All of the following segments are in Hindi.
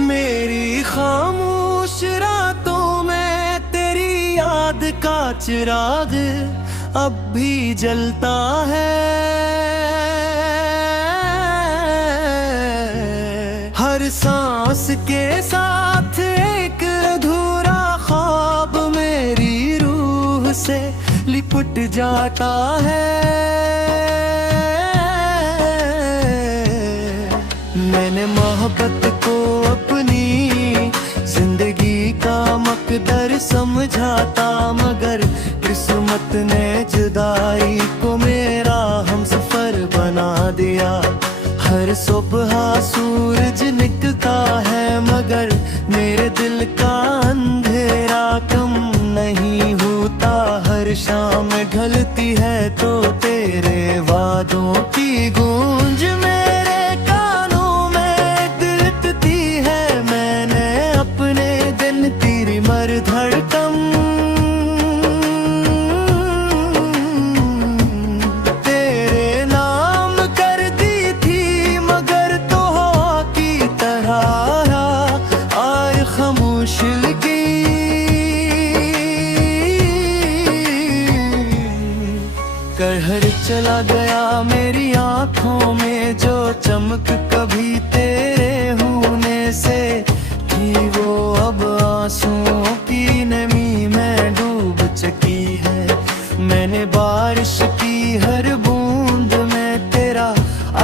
मेरी खामोश रातों में तेरी याद का चिराग अब भी जलता है। हर सांस के साथ एक अधूरा ख्वाब मेरी रूह से लिपट जाता है। मैंने मोहब्बत को अपनी जिंदगी का मकदर समझा था, मगर किस्मत ने जुदाई को मेरा हमसफर बना दिया। हर सुबह सूरज निकलता है मगर मेरे दिल का अंधेरा कम नहीं होता। हर शाम ढलती है तो तेरे वादों की गूंज मेरे कानों में दिलती है। मैंने अपने दिन तेरी मर धड़कन तेरे नाम कर दी थी, मगर तो हवा की तरह आए खामोश लगी। कहर चला गया मेरी आंखों में जो चमक कभी तेरे होने से थी, वो अब आंसुओं की नमी में डूब चुकी है। मैंने बारिश की हर बूंद में तेरा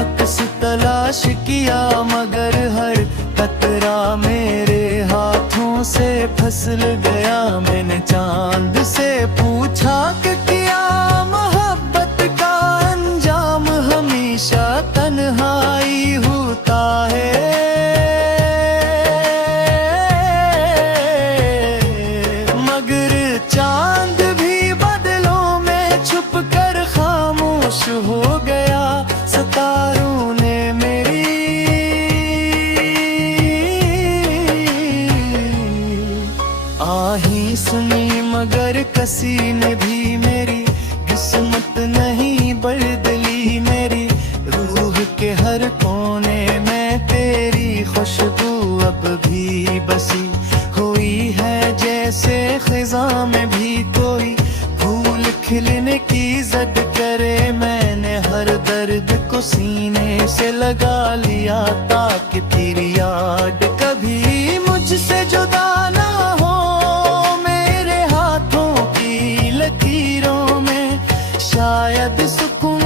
अक्स तलाश किया, मगर हर कतरा मेरे हाथों से फिसल गया। मैंने चांद से पूछा कि क्या मोहब्बत का अंजाम हमेशा तन्हाई होता है। मगर चांद भी बादलों में छुप कर खामोश हो गया। सितारों ने मेरी आही सुनी, मगर किसी ने भी मेरी किस्मत नहीं बदली। मेरी रूह के हर कोने में तेरी खुशबू अब भी बसी हुई है। जैसे खिज़ां में भी कोई फूल खिलने की जिद करे। मैंने हर दर्द को सीने से लगा लिया ताकि तेरी याद कभी मुझसे जुदा ना हो। मेरे हाथों की लकीरों में शायद सुकून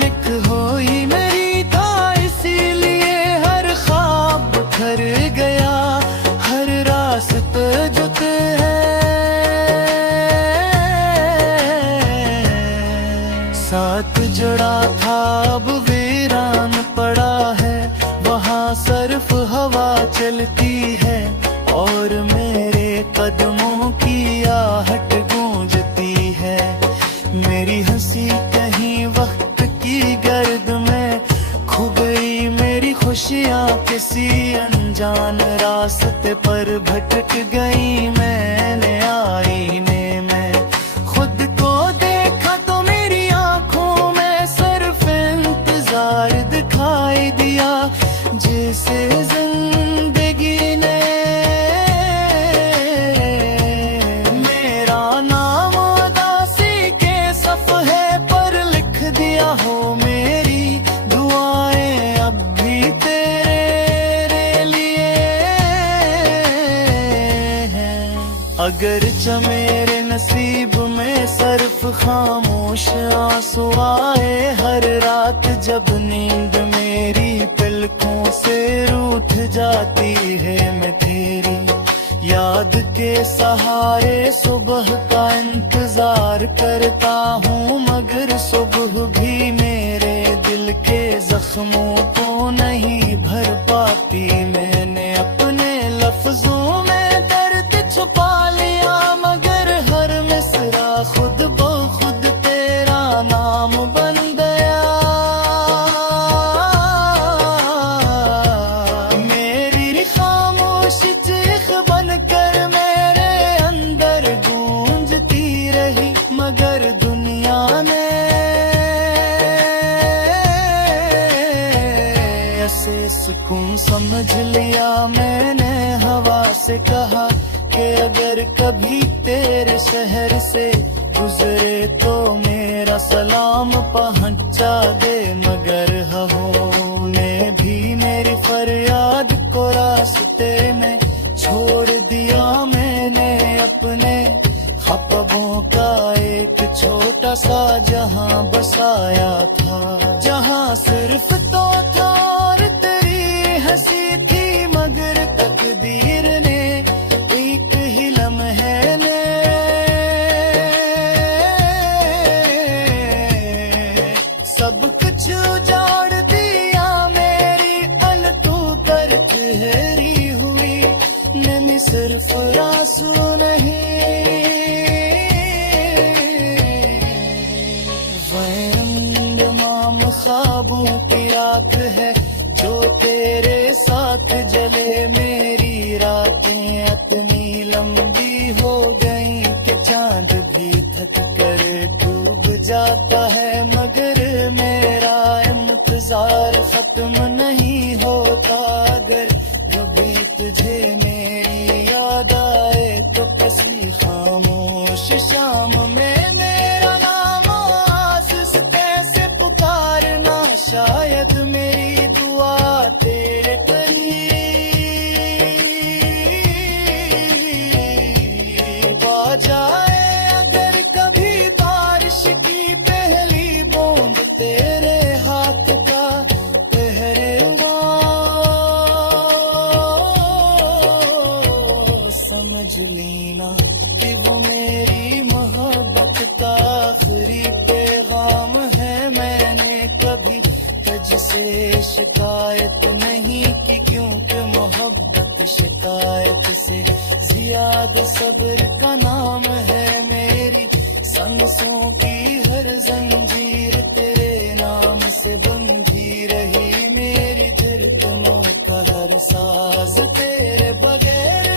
मिक होई मेरी था, इसीलिए हर ख्वाब बिखर गया। हर रास्ता जुते है साथ जुड़ा था अब वीरान पड़ा है। वहाँ सिर्फ हवा चलती है और मेरे कदमों की आहट गूंजती है। मेरी हंसी कहीं वक्त की गर्द में खो गई, मेरी खुशियाँ किसी अनजान रास्ते पर भटक गई। मैंने आईने में खुद को देखा तो मेरी आंखों में सिर्फ इंतजार दिखाई दिया। जैसे जिंदगी ने मेरा नाम उदासी के सफ़हे पर लिख दिया हो। मेरी दुआएं अब भी तेरे लिए हैं। अगर मेरे नसीब में सिर्फ खामोश आंसू आए हर रात, जब नींद मेरी पलकों से रूठ जाती है, मैं तेरी याद के सहारे सुबह का इंतजार करता हूँ। मगर सुबह भी मेरे दिल के जख्मों को नहीं भर पाती। मैंने अपने लफ्जों में दर्द छुपा लिया, मगर हर मिसरा खुद ब खुद तेरा नाम बन गया। मेरी खामोश चीख बनकर मेरे अंदर गूंजती रही, मगर दुनिया ने समझ लिया मैंने हवा से कहा कि अगर कभी तेरे शहर से गुजरे तो मेरा सलाम पहुंचा दे। मगर हवों ने भी मेरी फरियाद को रास्ते में छोड़ दिया। मैंने अपने ख्वाबों का एक छोटा सा जहां बसाया था, जहां सिर्फ तो था और तेरी हंसी थी। मगर तकदीर ने एक ही लम्हे ने सब कुछ उजाड़ दिया। मेरी पलकों पर ठहरी हुई नमी सिर्फ आंसू नहीं, ख्वाबों की राख है जो तेरे साथ जले। मेरी रातें इतनी लंबी हो गई कि चांद भी थक कर डूब जाता है। मगर मेरा इंतजार खत्म नहीं होता। अगर कभी तुझे मेरी याद आए तो किसी खामोश शाम में मेरा नाम आसिस्ते से पुकारना। शायद मेरी दुआ तेरे करीब आ जाए। अगर कभी बारिश की पहली बूंद तेरे हाथ का पहरेवा समझ लेना कि वो मेरी मोहब्बत का आखिरी पैगाम है। मैंने कभी तुझसे शिकायत नहीं की, क्योंकि मोहब्बत शिकायत से ज्यादा सब्र का नाम है। मेरी सांसों की हर जंजीर तेरे नाम से बंधी रही। मेरी धड़कनों का हर साज तेरे बगैर